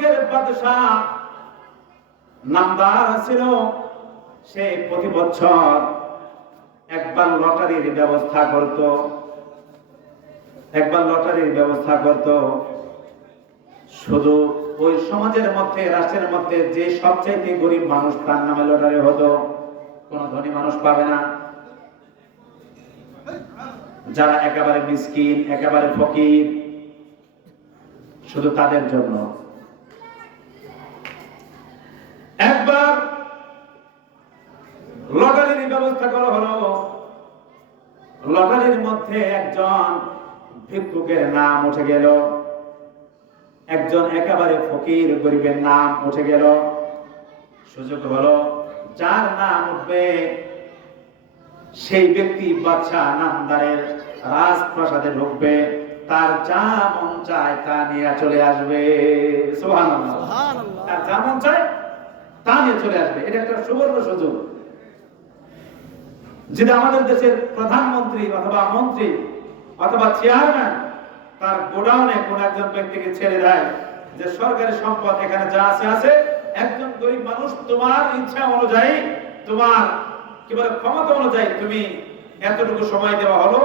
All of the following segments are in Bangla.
যুগের বাদশাহ নামদার ছিল, সে প্রতি বছর একবার লটারির ব্যবস্থা করত। শুধু ওই সমাজের মধ্যে, রাষ্ট্রের মধ্যে যে সবচেয়ে গরিব মানুষ তার নামে লটারি হতো, কোন ধনী মানুষ পাবে না। যারা একেবারে মিসকিন, একেবারে ফকির, শুধু তাদের জন্য। একবার লটারির ব্যবস্থা করা হলো। লটারির মধ্যে একজন ভিক্ষুকের নাম উঠে গেল, একজন একেবারে ফকির গরিবের নাম উঠে গেল। সুযোগ হলো, যার নাম উঠবে সেই ব্যক্তি বাদশা নামদারের রাজপ্রাসাদে ঢুকবে, তার যা মন চায় তা নিয়ে চলে আসবে। সুবহানাল্লাহ। তার যা মন চায় তা নিয়ে চলে আসবে। এটা একটা সুবর্ণ সুযোগ। যদি আমাদের দেশের প্রধানমন্ত্রী অথবা মন্ত্রী অথবা চেয়ারম্যান তার গোডাউনে কোন একজন ব্যক্তিকে ছেড়ে দেয় যে সরকারি সম্পদ এখানে যা আছে, একজন গরিব মানুষ তোমার ইচ্ছা অনুযায়ী, তোমার কি বলে ক্ষমতা অনুযায়ী তুমি এতটুকু সময় দেওয়া হলো,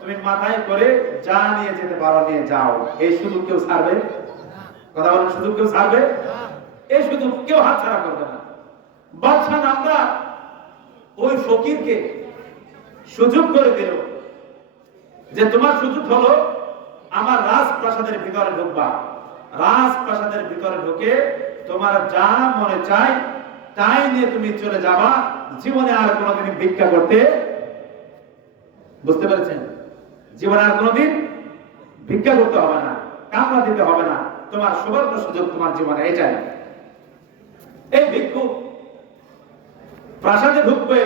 তুমি মাথায় করে যা নিয়ে যেতে পারো নিয়ে যাও। এই সুযোগ কেউ ছাড়বে? কথা বলেন, সুযোগ কেউ ছাড়বে? এই সুযোগ কেউ হাতছাড়া করবে না। বাদশা নামদার ওই ফকিরকে সুযোগ করে দিল যে তোমার সুযোগ হলো আমার রাজপ্রাসাদের ভিতরে ঢুকবা। রাজপ্রাসাদের ভিতরে ঢুকে তোমার যা মনে চায় তাই নিয়ে তুমি চলে যাবা। জীবনে আর কোনোদিন ভিক্ষা করতে, বুঝতে পেরেছেন, জীবনে আর কোনোদিন ভিক্ষা করতে হবে না, কামনা দিতে হবে না। তোমার সুবর্ণ সুযোগ তোমার জীবনে এটাই। এই ভিক্ষু প্রাসাদে ঢুকবে।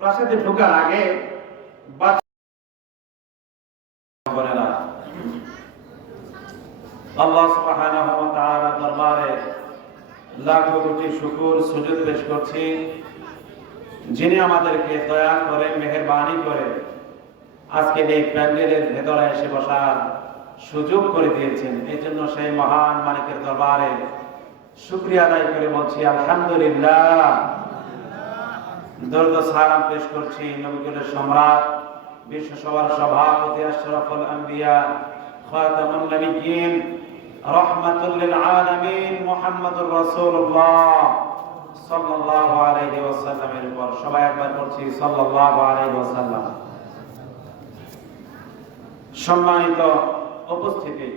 প্রাসাদে ঢোকার আগে আল্লাহ সুবহানাহু ওয়া তাআলা দরবারে লাখো কোটি শুকর সুজুদ পেশ করছি, যিনি আমাদেরকে দয়া করে, মেহেরবানি করে আজকে এই প্যান্ডেলের ভেতরে এসে বসার সুযোগ করে দিয়েছেন। এই জন্য সেই মহান মালিকের দরবারে শুকরিয়া আদায় করে বলছি আলহামদুলিল্লাহ। দরুদ ও সালাম পেশ করছি নবীকুলের সম্রাট, বিশ্বসভার সভাপতি, আশরাফুল আম্বিয়া, খাতামুন নবিয়্যিন, রাহমাতুল লিল আলামিন মুহাম্মদুর রাসূলুল্লাহ সাল্লাল্লাহু আলাইহি ওয়াসাল্লামের উপর। সবাই একবার পড়ছি সাল্লাল্লাহু আলাইহি ওয়াসাল্লাম। সম্মানিত উপস্থিতি,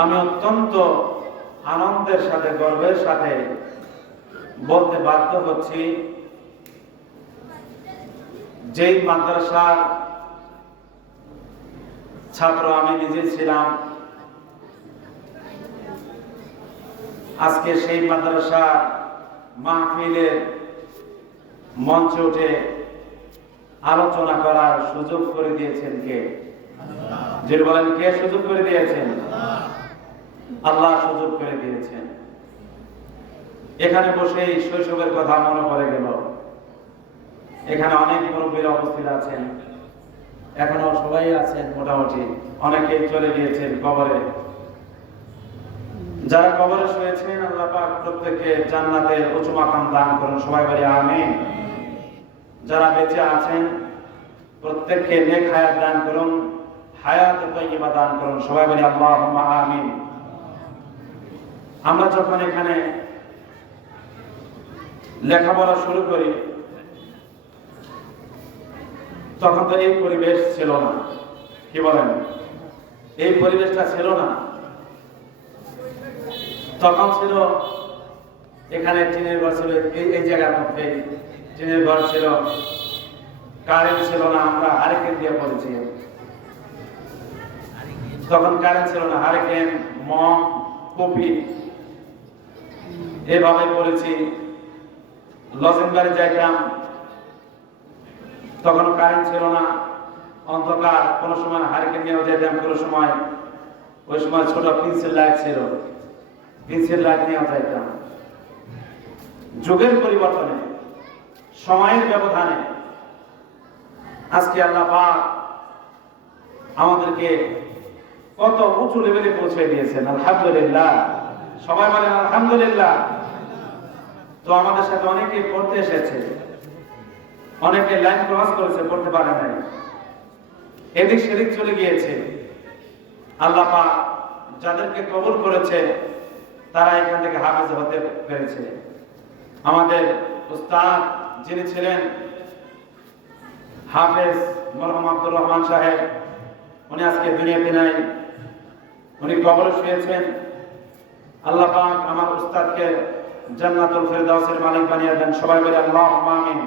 আমি অত্যন্ত আনন্দের সাথে, গর্বের সাথে বলতে বাধ্য হচ্ছি, যেই মাদ্রাসার ছাত্র আমি নিজে ছিলাম, আজকে সেই মাদ্রাসা মাহফিলের মঞ্চে উঠে আলোচনা করার সুযোগ করে দিয়েছেন কে? যে বলেন, কে সুযোগ করে দিয়েছেন? আল্লাহ সুযোগ করে দিয়েছেন। এখানে বসে শৈশবের কথা মনে পড়ে গেল। এখানে অনেক মুরব্বীরা উপস্থিত আছেন, এখনো সবাই আছেন মোটামুটি, অনেকেই চলে গিয়েছেন কবরে। যারা কবরে শুয়েছেন, আল্লাহ পাক প্রত্যেককে জান্নাতের উঁচু মাকাম দান করুন, সবাই বলি আমিন। যারা বেঁচে আছেন প্রত্যেককে নেক হায়াত দান করুন, হায়াত তাইয়্যিবা দান করুন, সবাই বলি আল্লাহুম্মা আমিন। আমরা যখন এখানে লেখাপড়া শুরু করি তখন তো এই পরিবেশ ছিল না, কি বলেন? এই পরিবেশটা ছিল না। তখন ছিল এখানে টিনের ঘর ছিল, এই জায়গার মধ্যে টিনের ঘর ছিল, কারেন্ট ছিল না, আমরা হারিকেন দিয়ে পড়েছি। তখন কারেন্ট ছিল না, হারিকেন, মম, কপি এভাবে পড়েছি। লজেনবারে যাইতাম, তখন কারেন্ট ছিল না, অন্ধকার, কোনো সময় হারিকেন নিয়েও যেতাম, কোনো সময় ওই সময় ছোট পেন্সিল লাইট ছিল, পেন্সিল লাইট নিয়েও যাইতাম। যুগের পরিবর্তনে, সময়ের ব্যবধানে আজকে আল্লাহ পাক আমাদেরকে কত উঁচু লেভেলে পৌঁছে দিয়েছেন। আলহামদুলিল্লাহ, সবাই বলেন আলহামদুলিল্লাহ। তো আমাদের সাথে অনেকে পড়তে এসেছে, অনেকে লাইন ক্রস করেছে, পড়তে পারে নাই, এদিক সেদিক চলে গিয়েছে। আল্লাহ পাক যাদেরকে কবুল করেছে তারা এখান থেকে হাফেজ হতে পেরেছে। আমাদের উস্তাদ যিনি ছিলেন হাফেজ মরহুম আব্দুর রহমান সাহেব, উনি আজকে দুনিয়াতে নাই, উনি কবরে শুয়েছেন। আল্লাহ পাক আমার উস্তাদকে জান্নাতুল ফেরদাউসের মালিক বানিয়ে দেন, সবাই বলে আল্লাহুম্মা আমিন।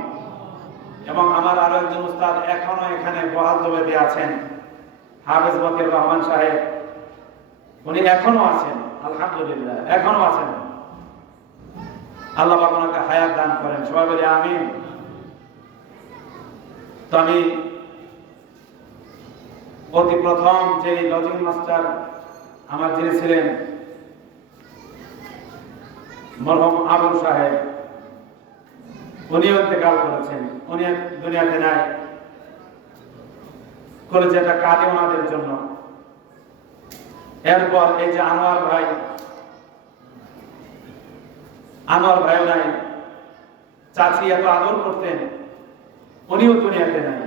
এবং আমার আরো একজন উস্তাদ এখনো এখানে বহাল তবিয়তে আছেন, হাফেজ মতিউর রহমান সাহেব, উনি এখনো আছেন, আলহামদুলিল্লাহ এখনো আছেন। আল্লাহ পাক ওনাকে হায়াত দান করেন, সবাই বলে আমিন। তো আমি অতি প্রথম যে লজিং মাস্টার আমার যিনি ছিলেন মরহুম আবুল সাহেব, উনি ইন্তেকাল করেছেন, উনি দুনিয়াতে নাই। কলেজটা কাঁদে ওনাদের জন্য। এরপর এই যে আনোয়ার ভাইও নাই, চাচি এত আদর করতেন, উনিও দুনিয়াতে নাই।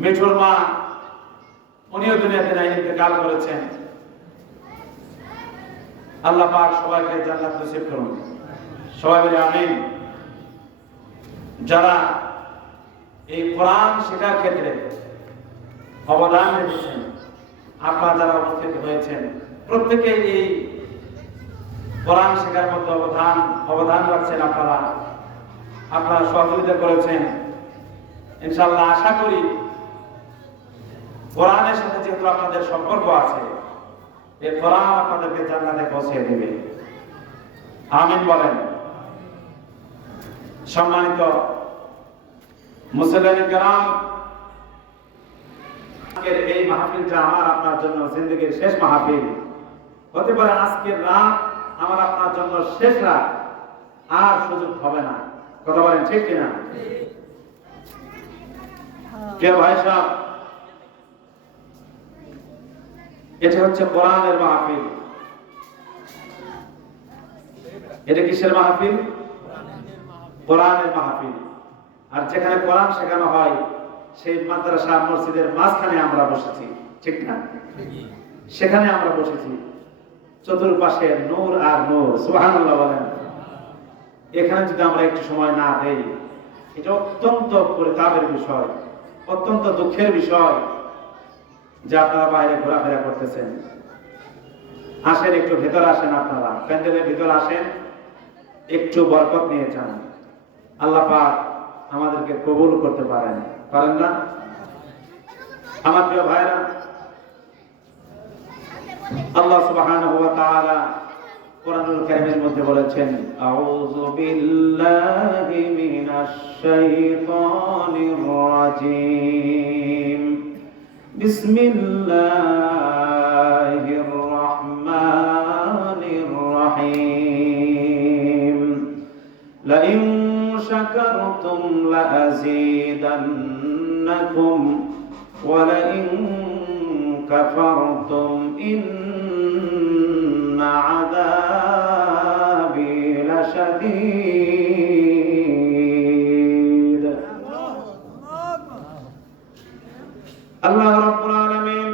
মিঠুর মা, উনিও দুনিয়াতে নাই, ইন্তেকাল করেছেন। আল্লাহ পাক সবাইকে জান্নাত নসিব করুন, সবাই বলে আমিন। যারা এই কোরআন শেখার ক্ষেত্রে অবদান রেখেছেন, আপনারা যারা উপস্থিত হয়েছেন, প্রত্যেকে এই কোরআন শেখার মধ্যে অবদান রাখছেন। আপনারা সহযোগিতা করেছেন। ইনশাআল্লাহ আশা করি কোরআনের সাথে যেহেতু আপনাদের সম্পর্ক আছে, এই কোরআন আপনাদেরকে জান্নাতে পৌঁছে দেবে। আমিন বলেন। সম্মানিত মুসলিম কিরাম, আজকের এই মাহফিলটা আমার আপনার জন্য জিন্দেগীর শেষ মাহফিল হতে পারে। আজকের রাত আমার আপনার জন্য শেষ রাত, আর সুযোগ হবে না। কথা বলেন ঠিক কিনা? কে ভাই সাহেব, এটা হচ্ছে কোরআনের মাহফিল। এটা কিসের মাহফিল? কোরআনের মাহফিল। আর যেখানে কোরআন শেখানো হয় সেই মাদ্রাসা মসজিদের মাঝখানে আমরা বসেছি, ঠিক না? সেখানে আমরা বসেছি, চতুর্পাশে নূর আর নূর, সুবহানাল্লাহ বলেন। এখানে যদি আমরা একটু সময় না দেই, এটা অত্যন্ত পরিতাপের বিষয়, অত্যন্ত দুঃখের বিষয় যে আপনারা বাইরে ঘোরাফেরা করতেছেন। আসেন, একটু ভেতর আসেন, আপনারা প্যান্ডেলের ভিতর আসেন, একটু বরকত নিয়ে যান। আল্লাহ পাক আমাদেরকে কবুল করতে পারেন না? আমার প্রিয় ভাইরা, আল্লাহ সুবহানাহু ওয়া তাআলা কোরআনুল কারীমের মধ্যে বলেছেন, আউযু বিল্লাহি মিনাশ শাইতানির রাজীম, বিসমিল্লাহির রাহমানির রহিম, লাইন শাকারতুম লাযীদান্নাকুম ওয়া লাইন কাফারতুম ইন্না আযাবি লাশাদীদ। আল্লাহ রাব্বুল আলামিন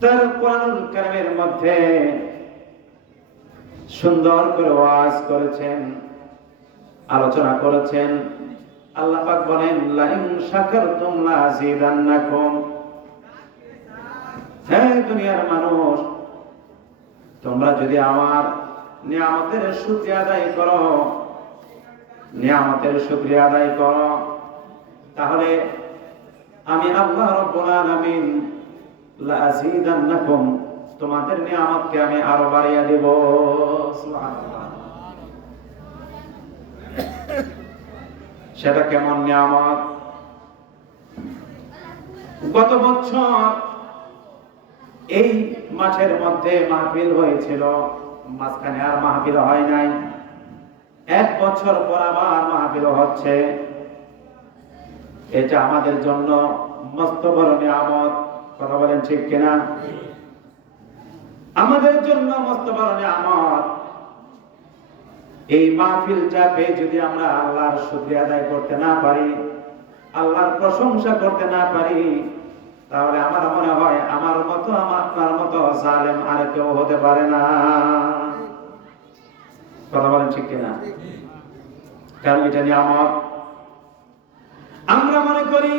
তার কোরআনুল কারীমের মধ্যে সুন্দর করে ওয়াজ করেছেন, আলোচনা করেছেন। আল্লাহ পাক বলেন, লাইন শাকারতুম লাযীদান্নাকুম। হে দুনিয়ার মানুষ, তোমরা যদি আমার নিয়ামতের শুকরিয়া আদায় করো, তাহলে আমি আল্লাহ রাব্বুল আলামিন লাযীদান্নাকুম, তোমাদের নিয়ামতকে আমি আরো বাড়িয়ে দেব। সুবহানাল্লাহ। সেটা কেমন নিয়ামত? গত বছর এই মাঠের মধ্যে মাহফিল হয়েছিল, মাঝখানে আর মাহফিল হয় নাই। এক বছর পর আবার মাহফিল হচ্ছে। এটা আমাদের জন্য মস্ত বড় নিয়ামত। কথা বলেন ঠিক কিনা? আমাদের জন্য মস্ত বড় নিয়ামত। এই মাহফিলটা পেয়ে যদি আমরা আল্লাহর শুকরিয়া আদায় করতে না পারি, আল্লাহর প্রশংসা করতে না পারি, তাহলে আমার মনে হয় আমার মতো আপনার মতো জালেম আর কেউ হতে পারে না। কথা বলেন ঠিক কিনা? কারণ এটা নিয়ামত। আমরা মনে করি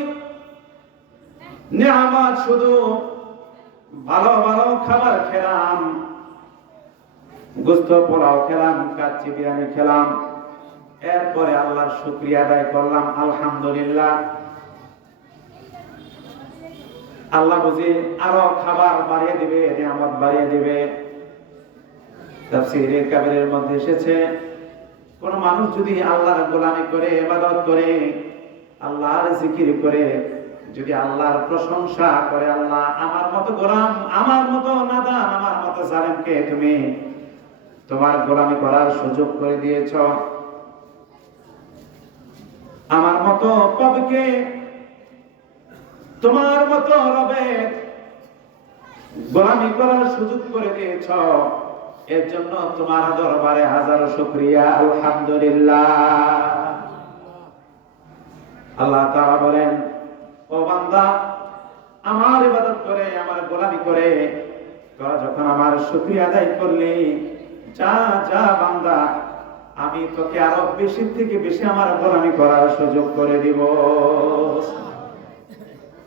নিয়ামত শুধু ভালো ভালো খাবার খেলাম, গোস্ত পোলাও খেলাম, কাচ্চি বিরিয়ানি খেলাম, এরপরে আল্লাহর শুকরিয়া আদায় করলাম, আলহামদুলিল্লাহ। আল্লাহ বুঝি আরো খাবার বাড়িয়ে দিবে, নিয়ামত বাড়িয়ে দিবে। তাফসীরে কাবীরের মধ্যে এসেছে, কোন মানুষ যদি আল্লাহর গোলামি করে, ইবাদত করে, আল্লাহর জিকির করে, যদি আল্লাহর প্রশংসা করে, আল্লাহ আমার মতো গোলাম, আমার মতো নাদান, আমার মতো জালেমকে তুমি তোমার গোলামি করার সুযোগ করে দিয়েছ, আমার মতো পাপীকে তোমার মতো রবের গোলামি করার সুযোগ করে দিয়েছ, এর জন্য তোমার দরবারে হাজারো শুকরিয়া, আলহামদুলিল্লাহ। আল্লাহ তাআলা বলেন, ও বান্দা, আমার ইবাদত করে, আমার গোলামি করে তোরা যখন আমার শুকরিয়া আদায় করলি, যা যা বান্দা, আমি তোকে আরো বেশি থেকে বেশি আমার গোলামি করার সুযোগ করে দিব,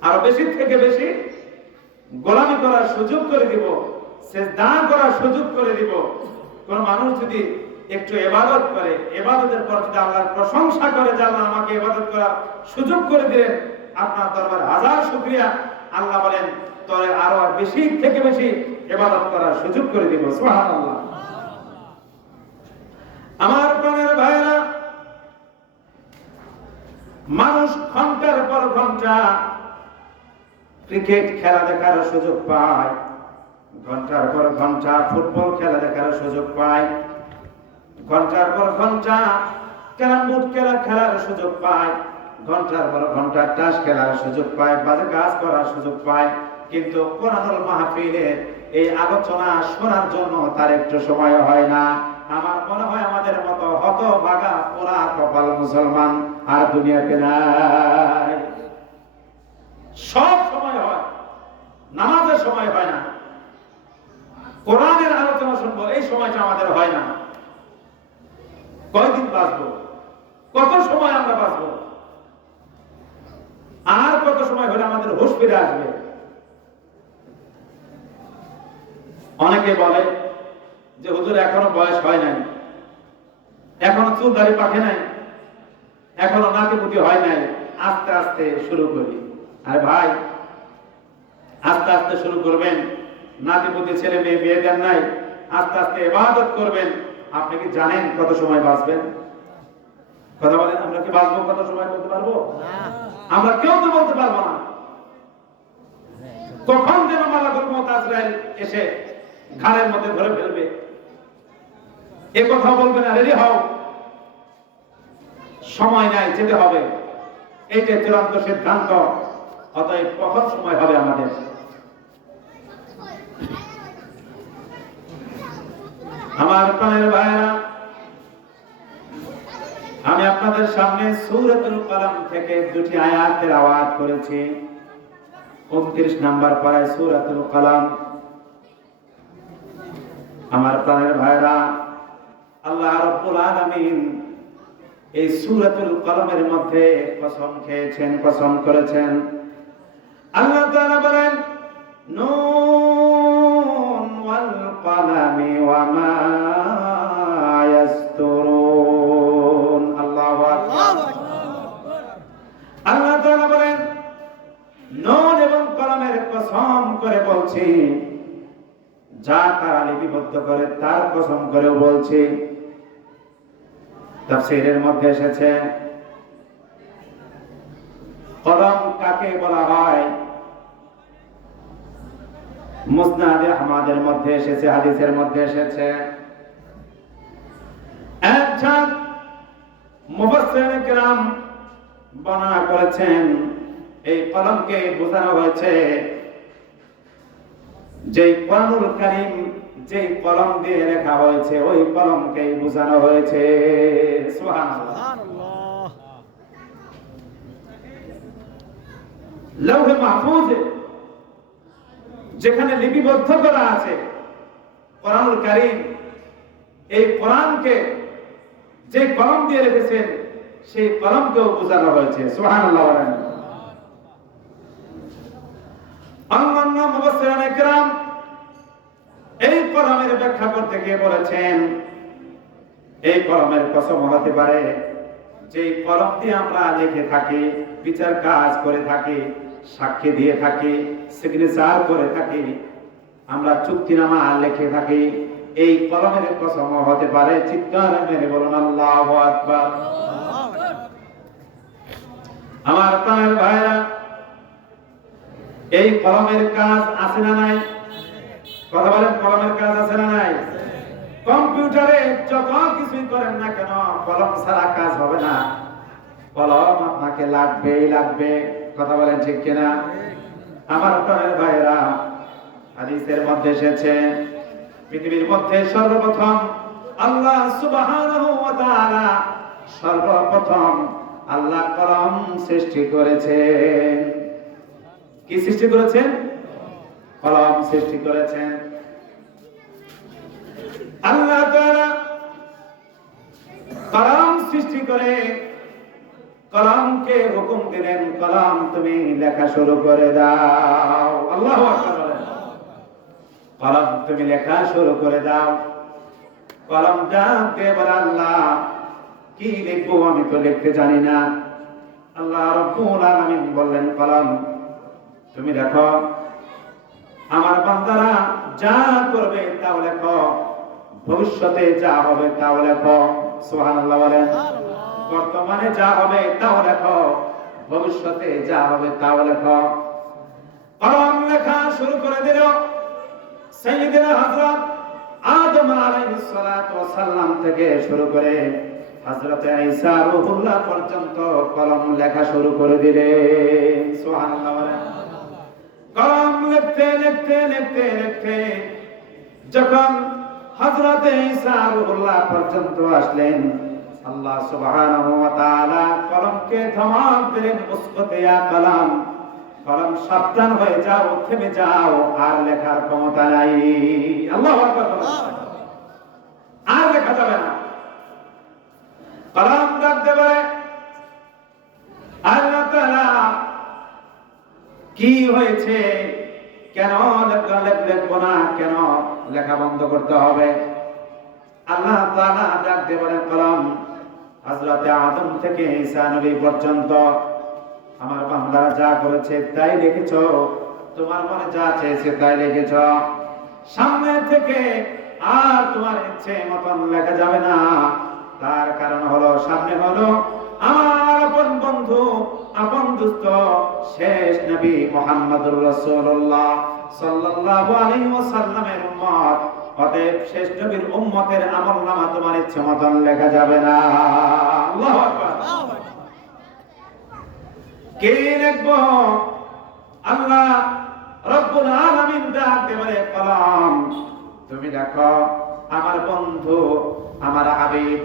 আরো বেশি থেকে বেশি গোলামি করার সুযোগ করে দিব, সিজদা করার সুযোগ করে দিব। কোন মানুষ যদি একটু ইবাদত করে, ইবাদতের পর যদি আল্লাহর প্রশংসা করে যে আল্লাহ আমাকে ইবাদত করার সুযোগ করে দিলেন, আপনার দরবারে হাজার শুকরিয়া, আল্লাহ বলেন তোরে আরো বেশি থেকে বেশি ইবাদত করার সুযোগ করে দিব। সুবহানাল্লাহ। আমার প্রাণের ভাইরা, মানুষ ঘন্টার পর ঘন্টা ক্রিকেট খেলা দেখার সুযোগ পায়, ঘন্টার পর ঘন্টা ফুটবল খেলা দেখার সুযোগ পায়, ঘন্টার পর ঘন্টা ক্যারাম বোর্ড খেলার সুযোগ পায়, ঘন্টার পর ঘন্টা তাস খেলার সুযোগ পায়, বাজে কাজ করার সুযোগ পায়, কিন্তু কোরআনুল মাহফিলে এই আলোচনা শোনার জন্য তার একটু সময় হয় না। আমার মনে হয় আমাদের মতো হতভাগা পোড়া কপাল মুসলমান আর দুনিয়াতে নাই। সব সময় হয়, নামাজের সময় হয় না, কোরআনের আলোচনা শুনবো, এই সময়টা আমাদের হয় না। কয়দিন বাঁচবো? কত সময় আমরা বাঁচবো? আর কত সময় হলে আমাদের হুঁশ ফিরে আসবে? অনেকে বলে যে হুজুর এখনো বয়স হয় নাই, এখনো চুল দাড়ি পাকে নাই, এখনো নাতিপুতি হয় নাই, আস্তে আস্তে শুরু করি। আরে ভাই, আস্তে আস্তে শুরু করবেন। নাতিপুতি ছেলে মেয়ে বিয়ে দেন নাই, আস্তে আস্তে ইবাদত করবেন। আপনি কি জানেন কত সময় বাঁচবেন? কথা বলেন, আমরা কি বাঁচবো? কত সময় বলতে পারবো? আমরা কেউ তো বলতে পারবো না। কখন যেন মালাকুল মউত আজরাইল এসে ঘাড়ের মধ্যে ধরে ফেলবে, এ কথা বলবেন, রেডি হও, সময় নাই, যেতে হবে, এইটা চূড়ান্ত সিদ্ধান্ত। অতএব কখন সময় হবে আমাদের? আমার প্রাণের ভাইরা, আমি আপনাদের সামনে সূরাতুল কলম থেকে দুটি আয়াত তেলাওয়াত করেছি। 29 নম্বর পারায় সূরাতুল কলম। আমার প্রাণের ভাইরা, আল্লাহ রাব্বুল আলামিন এই সূরাতুল কলমের মধ্যে কসম খেয়েছেন, কসম করেছেন। আল্লাহ তাআলা বলেন, নুন ওয়াল কলামি ওয়া মা ইয়াসতুরুন। আল্লাহু আকবার। আল্লাহ তাআলা বলেন, নুন এবং কলমের কসম করে বলছি, যা তারা লিপিবদ্ধ করে তার কসম করেও বলছি। তাফসীরের মধ্যে এসেছে, কলম কাকে বলা হয়? মুসনাদে আহমদের মধ্যে এসেছে, হাদিসের মধ্যে এসেছে। একজন মুফাসসির কিরাম বর্ণনা করেছেন, এই কলমকে বোঝানো হয়েছে যে কোরআনুল কারীম যে কলম দিয়ে লেখা হয়েছে ওই কলমকেই বোঝানো হয়েছে। সুবহানাল্লাহ। লৌহে মাহফুজে যেখানে লিপিবদ্ধ করা আছে কোরআনুল কারীম, এই কোরআনকে যে কলম দিয়ে লিখেছেন সেই কলমকেও বোঝানো হয়েছে। সুবহানাল্লাহ। অন্যান্য মুফাসসিরিন ইকরাম এই কলমের ব্যাখ্যা করতে গিয়ে বলেছেন এই কলমের কসম হতে পারে যে কলম দিয়ে আমরা লিখে থাকি, বিচার কাজ করে থাকি, সাক্ষী দিয়ে থাকি, সিগনেচার করে থাকি, আমরা চুক্তিনামা লিখে থাকি, এই কলমের কসম হতে পারে। চিৎকার মেরে বলুন আল্লাহু আকবার। আমার প্রাণের ভাইরা, এই কলমের কাজ আছে না নাই? কথা বলেন, কলমের কাজ আছে না নাই? কম্পিউটারে যত কিছুই করেন না কেন কলম ছাড়া কাজ হবে না, কলম আপনাকে লাগবেই লাগবে। কথা বলেন ঠিক কিনা? আমার প্রাণের ভাইরা, হাদিসের মধ্যে এসেছে পৃথিবীর মধ্যে সর্বপ্রথম আল্লাহ সুবহানাহু ওয়া তাআলা সর্বপ্রথম আল্লাহ কলম সৃষ্টি করেছেন। কি সৃষ্টি করেছেন? কলম সৃষ্টি করেছেন। আল্লাহ তাআলা কলম সৃষ্টি করে কলমকে হুকুম দিলেন, কলম তুমি লেখা শুরু করে দাও। আল্লাহু আকবার। কলম তুমি লেখা শুরু করে দাও। কলম জানতে বলে আল্লাহ কি লিখবো আমি তো লিখতে জানি না। আল্লাহ রাব্বুল আলামিন বললেন কলম তুমি লেখো, আমার বান্দারা যা করবে তাও লেখো, ভবিষ্যতে যা হবে তাও লেখো। সুবহানাল্লাহ বলেন। বর্তমানে যা হবে তাও লেখো, ভবিষ্যতে যা হবে তাও লেখো। কলম লেখা শুরু করে দিল। সাইয়্যিদুনা হযরত আদম আলাইহিস সালাতু ওয়াস সালাম থেকে শুরু করে হযরত ঈসা রূহুল্লাহ পর্যন্ত কলম লেখা শুরু করে দিলেন। সুবহানাল্লাহ বলেন। কলম লিখতে লিখতে লিখতে লিখতে যখন হযরত ঈসা রূহুল্লাহ পর্যন্ত আসলেন, আল্লাহ সুবহানাহু ওয়া তাআলা কলমকে ধমক দিলেন, উসকুত ইয়া কলম, কলম সাবধান হয়ে যাও, থেমে যাও, আর লেখার ক্ষমতা নাই। আল্লাহু আকবার। আর লেখা যাবে না। কলম ডাকতে পারে আল্লাহ তাআলা কি হয়েছে, কেন লিখবো না, কেন লেখা বন্ধ করতে হবে? আল্লাহ তাআলা ডাকতে পারেন কলম হযরত আদম থেকে ঈসা নবী পর্যন্ত আমার বান্দারা যা করেছে তাই লিখেছো, তোমার মনে যা চেয়েছে তাই লিখেছো। সামনে থেকে আর তোমার ইচ্ছে মতন লেখা যাবে না। তার কারণ হলো সামনে হলো আমার আপন বন্ধু, আপন দোস্ত, শেষ নবী মুহাম্মদুর রাসূলুল্লাহ সাল্লাল্লাহু আলাইহি ওয়াসাল্লামের উম্মত। অতএব শেষ নবীর উম্মতের আমলনামা তোমার ইচ্ছে মতন লেখা যাবে না। আল্লাহু আকবার। কে লিখবো? আল্লাহ রব্বুল আলামিন ডাকতে বলে কলম তুমি লেখো, আমার বন্ধু, আমার হাবিব,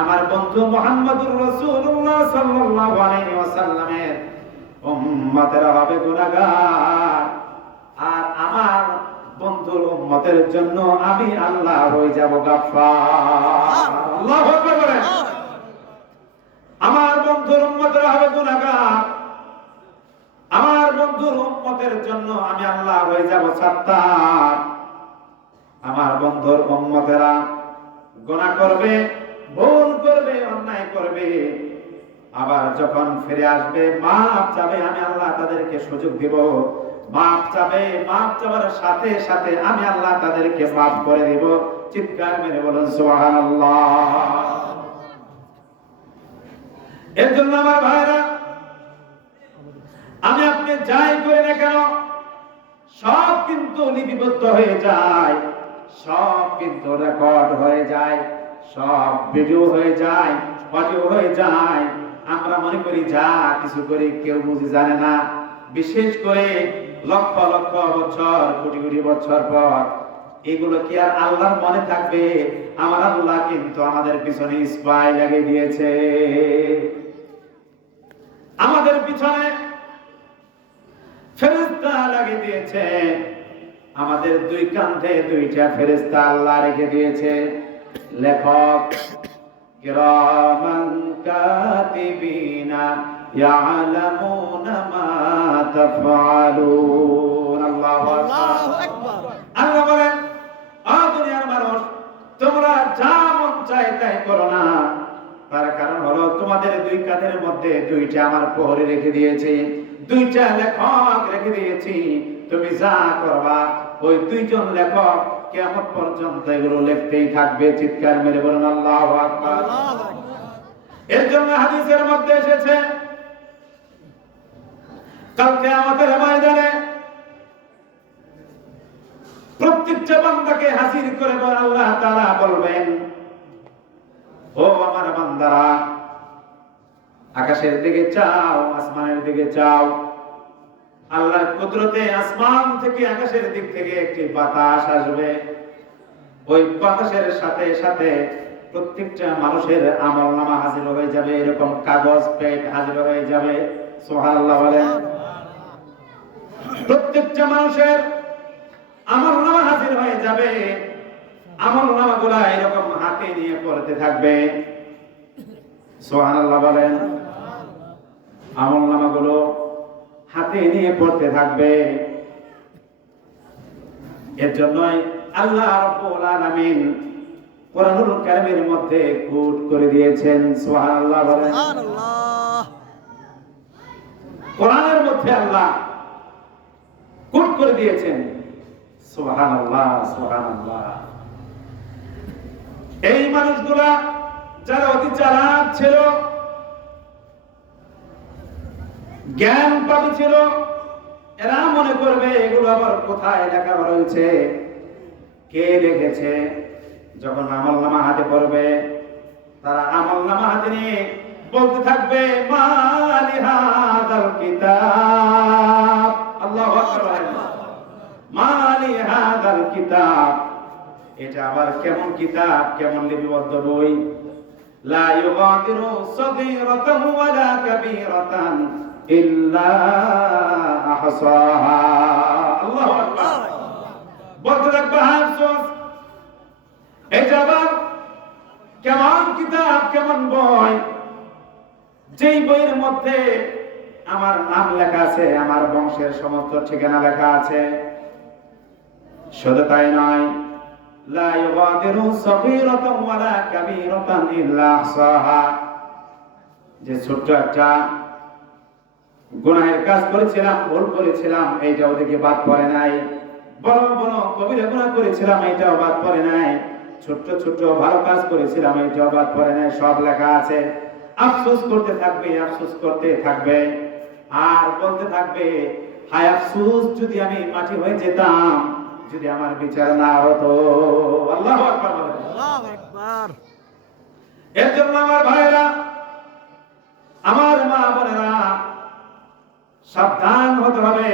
আমার বন্ধু মুহাম্মদুর রাসূলুল্লাহ সাল্লাল্লাহু আলাইহি ওয়াসাল্লামের উম্মতেরা হবে গুনাহগার, আর আমার বন্ধুর উম্মতের জন্য আমি আল্লাহ হয়ে যাব গাফফার। আল্লাহু আকবার বলেন। আমার বন্ধুর উম্মতেরা হবে গুনাহগার, আমার বন্ধুর উম্মতের জন্য আমি আল্লাহ হয়ে যাব সাত্তার। আমার বন্ধুর উম্মতেরা গুনাহ করবে, ভুল করবে, অন্যায় করবে, আবার যখন ফিরে আসবে মাপ চাবে, আমি আল্লাহ তাদেরকে সুযোগ দিব। মাপ চাবে, মাপ চাবার সাথে সাথে আমি আল্লাহ তাদেরকে মাফ করে দিব। চিৎকার মেরে বলুন সুবহানাল্লাহ। এর জন্য আমার ভাইরা, আমি আপনি যাই করি না কেন সব কিন্তু লিপিবদ্ধ হয়ে যায়, সব কিন্তু রেকর্ড হয়ে যায়, সব ভিডিও হয়ে যায়, অডিও হয়ে যায়। আমরা মনে করি যা কিছু করি কেউ বুঝি জানে না। বিশেষ করে লক্ষ লক্ষ বছর, কোটি কোটি বছর পর এগুলো কি আর আল্লাহর মনে থাকবে? আমার আল্লাহ কিন্তু আমাদের পিছনে স্পাই লাগিয়ে দিয়েছে। আমাদের পিছনে ফেরেশতা লাগিয়ে দিয়েছে। আমাদের দুই কাঁধে দুইটা ফেরেশতা আল্লাহ রেখে দিয়েছে। লেখক কিরামান কাতিবিনা ইয়ালামুনা মা তাফআলুন। আল্লাহু আকবার। আল্লাহ বলেন, ও দুনিয়ার মানুষ, তোমরা যা মন চায় তাই করো না। তার কারণ হলো তোমাদের দুই কাঁধের মধ্যে দুইটা আমার প্রহরী রেখে দিয়েছি, দুইটা লেখক রেখে দিয়েছি। তুমি যা করবা ওই দুইজন লেখক কিয়ামত পর্যন্ত এগুলো লিখতেই থাকবে। চিৎকার মেরে বলুন আল্লাহু আকবার। এর জন্য হাদিসের মধ্যে এসেছে, কাল কিয়ামতের ময়দানে প্রত্যেকটা বান্দাকে হাজির করে আল্লাহ তাআলা বলবেন, ও আমার বান্দারা, আকাশের দিকে চাও, আসমানের দিকে চাও। আল্লাহর কুদরতে আসমান থেকে, আকাশের দিক থেকে একটি বাতাস আসবে। ওই বাতাসের সাথে সাথে প্রত্যেকটা মানুষের আমলনামা হাজির হয়ে যাবে, এরকম কাগজ পেট হাজির হয়ে যাবে। সুবহানাল্লাহ বলেন। প্রত্যেকটা মানুষের আমলনামা হাজির হয়ে যাবে। আমলনামাগুলো এরকম হাতে নিয়ে পড়তে থাকবে। সুবহানাল্লাহ বলেন। আমলনামাগুলো হাতে নিয়ে পড়তে থাকবে। এর জন্যই আল্লাহ রাব্বুল আলামিন কোরআনুল কারীমের মধ্যে কোট করে দিয়েছেন। সুবহানাল্লাহ বলেন। সুবহানাল্লাহ। কোরআনের মধ্যে আল্লাহ কোট করে দিয়েছেন। সুবহানাল্লাহ, সুবহানাল্লাহ। এই মানুষগুলা যারা অতি চালাক ছিল, জ্ঞানপাপী ছিল, এরা মনে করবে এগুলো আবার কোথায় লেখা রয়েছে, কে লিখেছে। যখন আমলনামা হাতে পড়বে, তারা আমলনামা হাতে নিয়ে বলতে থাকবে, মালি হাযাল কিতাব। আল্লাহু আকবার। মালি হাযাল কিতাব, এটা আবার কেমন কিতাব, কেমন লিপিবদ্ধ বই। লা ইউগাদিরু সাগীরাতান ওয়ালা কাবীরাতান ইল্লা আহসাহা। আল্লাহু আকবার। বলতে থাকবে, আফসোস, এটা আবার কেমন কিতাব, কেমন বই, যেই বইয়ের মধ্যে আমার নাম লেখা আছে, আমার বংশের সমস্ত ঠিকানা লেখা আছে। শুধু তাই নয়, লা ইউগাদিরু সাগীরাতান ওয়ালা কাবীরাতান ইল্লা আহসাহা, যে ছোট্ট একটা গুনাহের কাজ করেছিলাম, ভুল করেছিলাম, এইটাও দেখে বাদ পড়ে নাই। বড় বড় কবিরা গুনাহ করেছিলাম, এইটাও বাদ পড়ে নাই। ছোট্ট ছোট্ট ভালো কাজ করেছিলাম, এইটাও বাদ পড়ে নাই, সব লেখা আছে। আফসোস করতে থাকবে, আফসোস করতে থাকবে, আর বলতে থাকবে, হায় আফসোস, যদি আমি মাটি হয়ে যেতাম, যদি আমার বিচার না হতো। আল্লাহু আকবার বলেন। আল্লাহু আকবার। এর জন্য আমার ভাইরা, আমার মা বোনেরা, সাবধান হতে হবে,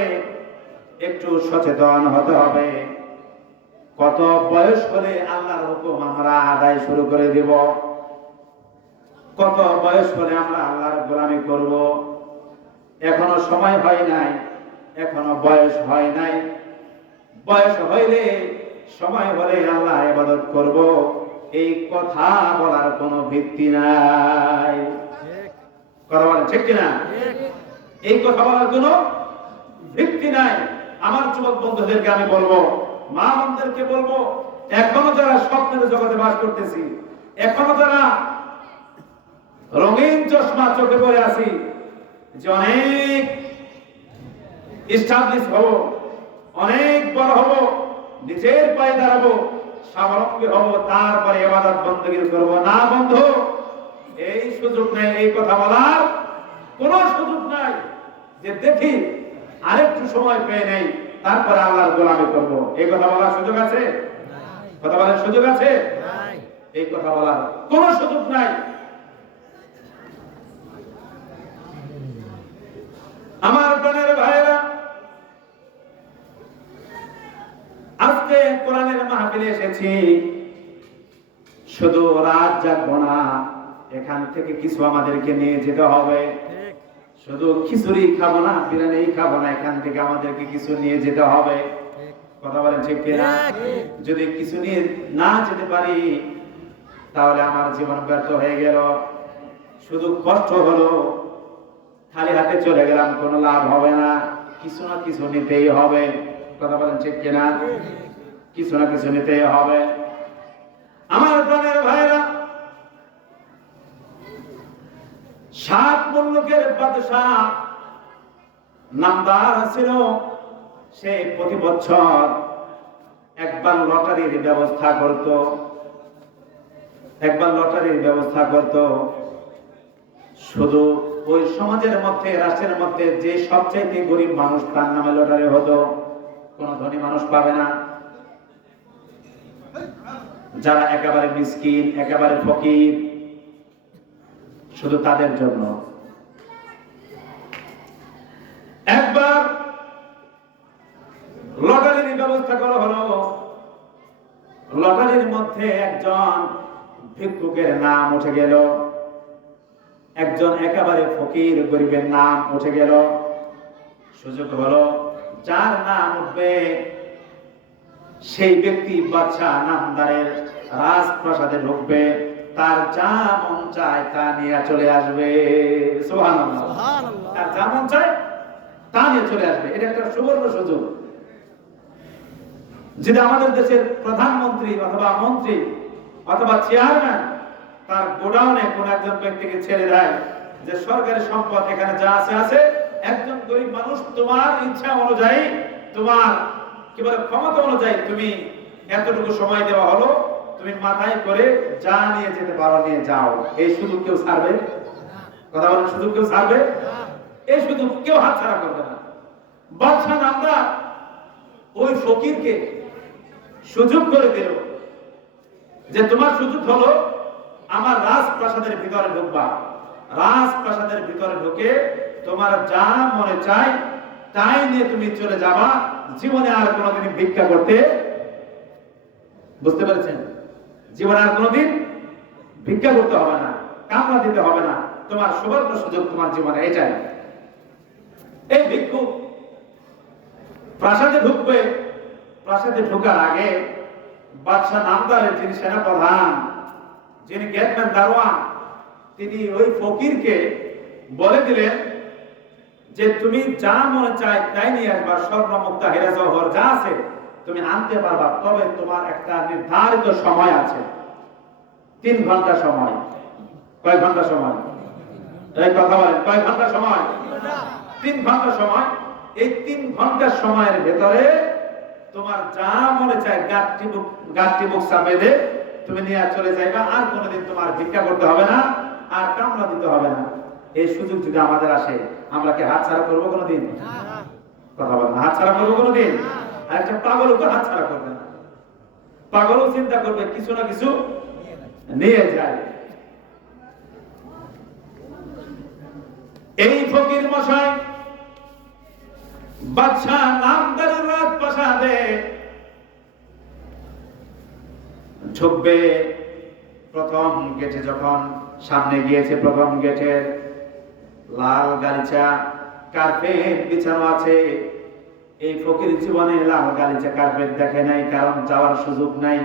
একটু সচেতন হতে হবে। কত বয়স হলে আল্লাহর হুকুম আমরা আদায় শুরু করে দেব? কত বয়স হলে আমরা আল্লাহর গোলামি করব? এখনো সময় হয় নাই, এখনো বয়স হয় নাই। বয়স হইলে, সময় হলে আল্লাহ ইবাদত করব, এই কথা বলার কোনো ভিত্তি নাই। কথা বলেন ঠিক কিনা? এই কথা বলার কোনো ভিত্তি নাই। আমার যুবক বন্ধুদেরকে আমি বলবো, মা বোনদেরকে বলবো, এখনো যারা স্বপ্নের জগতে বাস করতেছি, এখনো যারা রঙিন চশমা চোখে পড়ে আছি, যে অনেক এস্টাবলিশ হব, অনেক বড় হব, নিজের পায়ে দাঁড়াবো, স্বাবলম্বী হব, তারপরে ইবাদত বندگی করব না। বন্ধু, এই সুযোগ নেই, এই কথা বলার কোনো সুযোগ নাই যে দেখি আরেকটু সময় পেয়ে নেই, তারপরে আল্লাহর গোলামি করব। এই কথা বলার সুযোগ আছে? কথা বলার সুযোগ আছে? এই কথা বলার কোনো সুযোগ নাই। আমার প্রাণের ভাইরা, আজকে কোরআনের মাহফিলে এসেছি, শুধু রাত জাগবো না, এখান থেকে কিছু আমাদেরকে নিয়ে যেতে হবে। শুধু খিচুড়ি খাবো না, বিরিয়ানি খাবো না, এখান থেকে আমাদেরকে কিছু নিয়ে যেতে হবে। কথা বলেন ঠিক কিনা? যদি কিছু নিয়ে না যেতে পারি তাহলে আমার জীবন ব্যর্থ হয়ে গেল, শুধু কষ্ট হলো, খালি হাতে চলে গেলাম, কোনো লাভ হবে না। কিছু না কিছু নিতেই হবে। কথা বলেন ঠিক কিনা? কিছু না কিছু নিতেই হবে। আমার প্রাণের ভাইরা, 7 মুলুকের বাদশা নামদার ছিল। সে প্রতি বছর একবার লটারির ব্যবস্থা করত, শুধু ওই সমাজের মধ্যে, রাষ্ট্রের মধ্যে যে সবচেয়ে গরিব মানুষ তার নামে লটারি হতো, কোন ধনী মানুষ পাবে না। যারা একেবারে মিসকিন, একেবারে ফকির, শুধু তাদের জন্য। একবার লটারির ব্যবস্থা করা হলো। লটারির মধ্যে একজন ভিক্ষুকের নাম উঠে গেল, একজন একেবারে ফকির গরিবের নাম উঠে গেল। সুযোগ হলো, যার নাম উঠবে সেই ব্যক্তি বাদশা নামদারের রাজপ্রাসাদে ঢুকবে, তার যা মন চায় তা নিয়ে চলে আসবে। সুবহানাল্লাহ। তার যা মন চায় তা নিয়ে চলে আসবে। এটা একটা সুবর্ণ সুযোগ। যদি আমাদের দেশের প্রধানমন্ত্রী অথবা মন্ত্রী অথবা চেয়ারম্যান তার গোডাউনে কোন একজন ব্যক্তিকে ছেড়ে দেয় যে সরকারি সম্পদ এখানে যা আছে আছে, একজন গরিব মানুষ তোমার ইচ্ছা অনুযায়ী, তোমার কি বলে ক্ষমতা অনুযায়ী তুমি এতটুকু সময় দেওয়া হলো, তুমি মাথায় করে যা নিয়ে যেতে পারো নিয়ে যাও। এই সুযোগ কেউ ছাড়বে? কথা বলেন, সুযোগ কেউ ছাড়বে? এই সুযোগ কেউ হাতছাড়া করবে না। বাদশা নামদার ওই ফকিরকে সুযোগ করে দিল যে তোমার সুযোগ হলো আমার রাজপ্রাসাদের ভিতরে ঢুকবা। রাজপ্রাসাদের ভিতরে ঢুকে তোমার যা মনে চায় তাই নিয়ে তুমি চলে যাবা। জীবনে আর কোনোদিন ভিক্ষা করতে, বুঝতে পেরেছেন? জীবনে আর কোনোদিন ভিক্ষা করতে হবে না, কামড়া দিতে হবে না। তোমার সুবর্ণ সুযোগ তোমার জীবনে এটাই। এই ভিক্ষুক প্রাসাদে ঢুকবে। প্রাসাদে ঢোকার আগে বাদশা নামদারের যিনি সেনাপ্রধান, যিনি গেটম্যান দারোয়ান, তিনি ওই ফকিরকে বলে দিলেন যে তুমি যা মনে চায় তাই নিয়ে আসবা, স্বর্ণ মুক্তা হীরা জওহর যা আছে তুমি আনতে পারবা, তবে তোমার একটা নির্ধারিত সময় আছে, 3 ঘন্টা সময়। কয় ঘন্টা সময়? এই কথা বলেন, কয় ঘন্টা সময়? 3 ঘন্টা সময়। এই 3 ঘন্টার সময়ের ভেতরে তোমার যা মনে চায় গাঁটটি বুকসা বেঁধে তুমি নিয়ে চলে যাইবা। আর কোনোদিন তোমার ভিক্ষা করতে হবে না, আর কামড়া দিতে হবে না। এই সুযোগ যদি আমাদের আসে, আমরা কি হাতছাড়া করবো কোনোদিন? কথা বলেন, হাতছাড়া করবো কোনোদিন? আর একটা পাগলও তো হাতছাড়া করবে না। পাগলও চিন্তা করবে কিছু না কিছু নিয়ে যায়। এই ফকির মশাই বাদশা নামদারের রাজপ্রাসাদে ঢুকবে। প্রথম গেটে যখন সামনে গিয়েছে, প্রথম গেটের লাল গালিচা কার্পেট বিছানো আছে। এই ফকির জীবনে লাল গালিচা কার্পেট দেখে নাই, কারণ যাওয়ার সুযোগ নাই।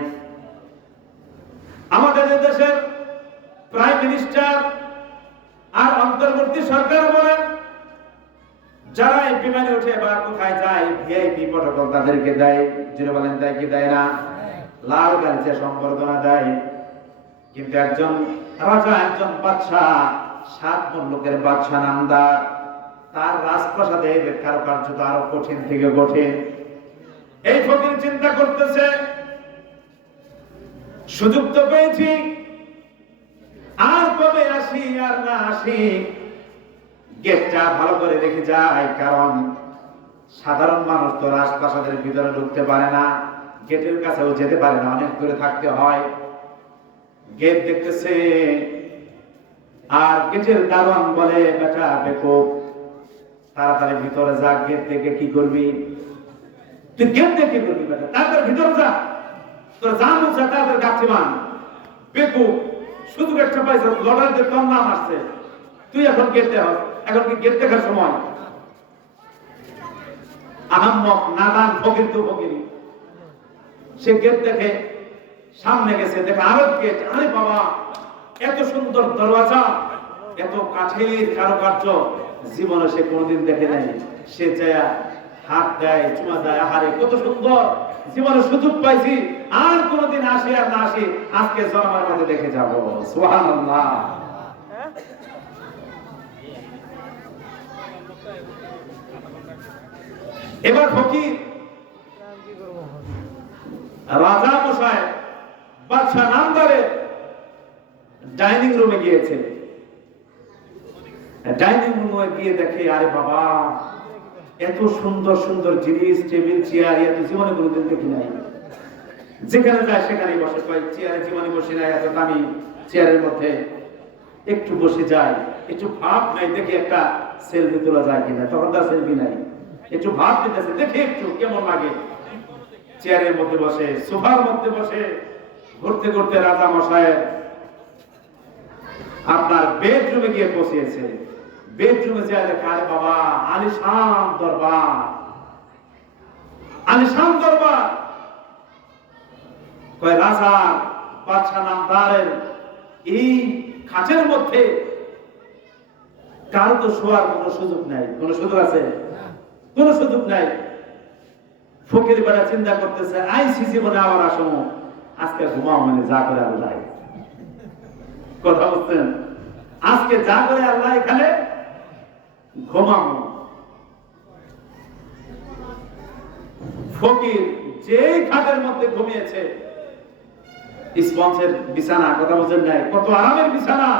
আমাদের দেশের প্রাইম মিনিস্টার আর অন্তর্বর্তী সরকার বলেন, যারা এই বিমানে উঠে বা কোথায় যায় ভিআইপি প্রটোকল তাদেরকে দেয়। যিনি বলেন দেয় কি দেয় না? লাল গালিচা সম্বর্ধনা দেয়। কিন্তু একজন রাজা, একজন বাদশা, 7 মুলুকের বাদশা নামদার, তার রাজপ্রাসাদে কারুকার্য তো আরো কঠিন থেকে কঠিন। এই ফকির চিন্তা করতেছে, সুযোগ তো পেয়েছি, আর কবে আসি আর না আসি, গেটটা ভালো করে রেখে যায়। কারণ সাধারণ মানুষ তো রাজপ্রাসাদের ভিতরে ঢুকতে পারে না, গেটের কাছেও যেতে পারে না, অনেক দূরে থাকতে হয়। গেট দেখতেছে, আর গেটের দারোয়ান বলে, বেটা বেকুব, তাড়াতাড়ি ভিতরে যা, গেট থেকে কি করবি? তুই গেট থেকে কি করবি বেটা? তাড়াতাড়ি ভিতরে যা, তোর যা মন চায় তাড়াতাড়ি গাছে বান। বেকু শুধু একটা পাইছে, লড়াইতে তোর নাম আসছে, তুই এখন গেট দেখ। এখন কি গেট দেখার সময়? আহাম্মক নাদান ফকির তো ফকিরি, সে গেট দেখে, সামনে গেছে, দেখে আরো গেট। আরে বাবা, এত সুন্দর দরওয়াজা, এত কাঠের কারুকার্য জীবনে সে কোনোদিন দেখে নাই। সে চায় হাত দেয়, চুমা দেয়, আহারে কত সুন্দর, জীবনে সুযোগ পাইছি, আর কোনোদিন আসি আর না আসি, আজকে জন্মের মধ্যে দেখে যাবো। সুবহানাল্লাহ। এবার ফকির রাজা মশাই বাদশা নামদারে ডাইনিং রুমে গিয়েছে। ডাইনিং রুমে গিয়ে দেখে, আরে বাবা, এত সুন্দর সুন্দর জিনিস, টেবিল চেয়ার, এত জীবনে কোনোদিন দেখি নাই। যেখানে যায় সেখানেই বসে, পাই চেয়ারে জীবনে বসে নাই, এত দামি চেয়ারের মধ্যে একটু বসে যায়, একটু ভাব নাই, দেখে একটা সেলফি তোলা যায় কিনা। তখন তার সেলফি নাই, একটু ভাব নিতেছে, দেখে একটু কেমন লাগে। চেয়ারের মধ্যে বসে, সোফার মধ্যে বসে ঘুরতে ঘুরতে রাজা মশাই আপনার বেডরুমে গিয়ে পৌঁছেছে। বেডরুমে যায় দেখে, আরে বাবা, আলিশান দরবার, আলিশান দরবার। কয় রাজা বাদশা নামদারের এই খাঁচের মধ্যে কারো তো শোয়ার কোনো সুযোগ নাই। কোনো সুযোগ আছে? কোনো সুযোগ নাই। ফকির বেড়া চিন্তা করতেছে, আইসি জীবনে আবার আসো, আজকে ঘুমাও, মানে যা করে আল্লাহ। কথা বলছেন, আজকে যা করে আল্লাহ, এখানে ঘুমাও। ফকির যেই খাটের মধ্যে ঘুমিয়েছে, স্পঞ্জের বিছানা, কথা বলছেন নাই, কত আরামের বিছানা,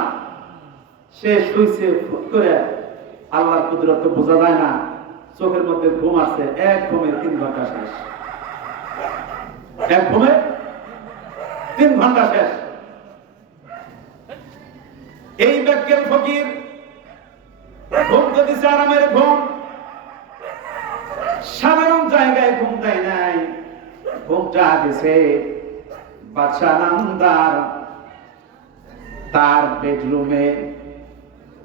সে শুইছে। ফুট করে, আল্লাহর কুদরত বোঝা যায় না, চোখের মধ্যে ঘুম আসছে। এক ঘুমে 3 ঘন্টা শেষ, এক ঘুমে 3 ঘন্টা শেষ। এই ব্যক্তির ফকির ঘুম তো দিছে আরামের ঘুম, সাধারণ জায়গায় ঘুম দেয় নাই, ঘুমটা দিছে বাদশা নামদার তার বেডরুমে,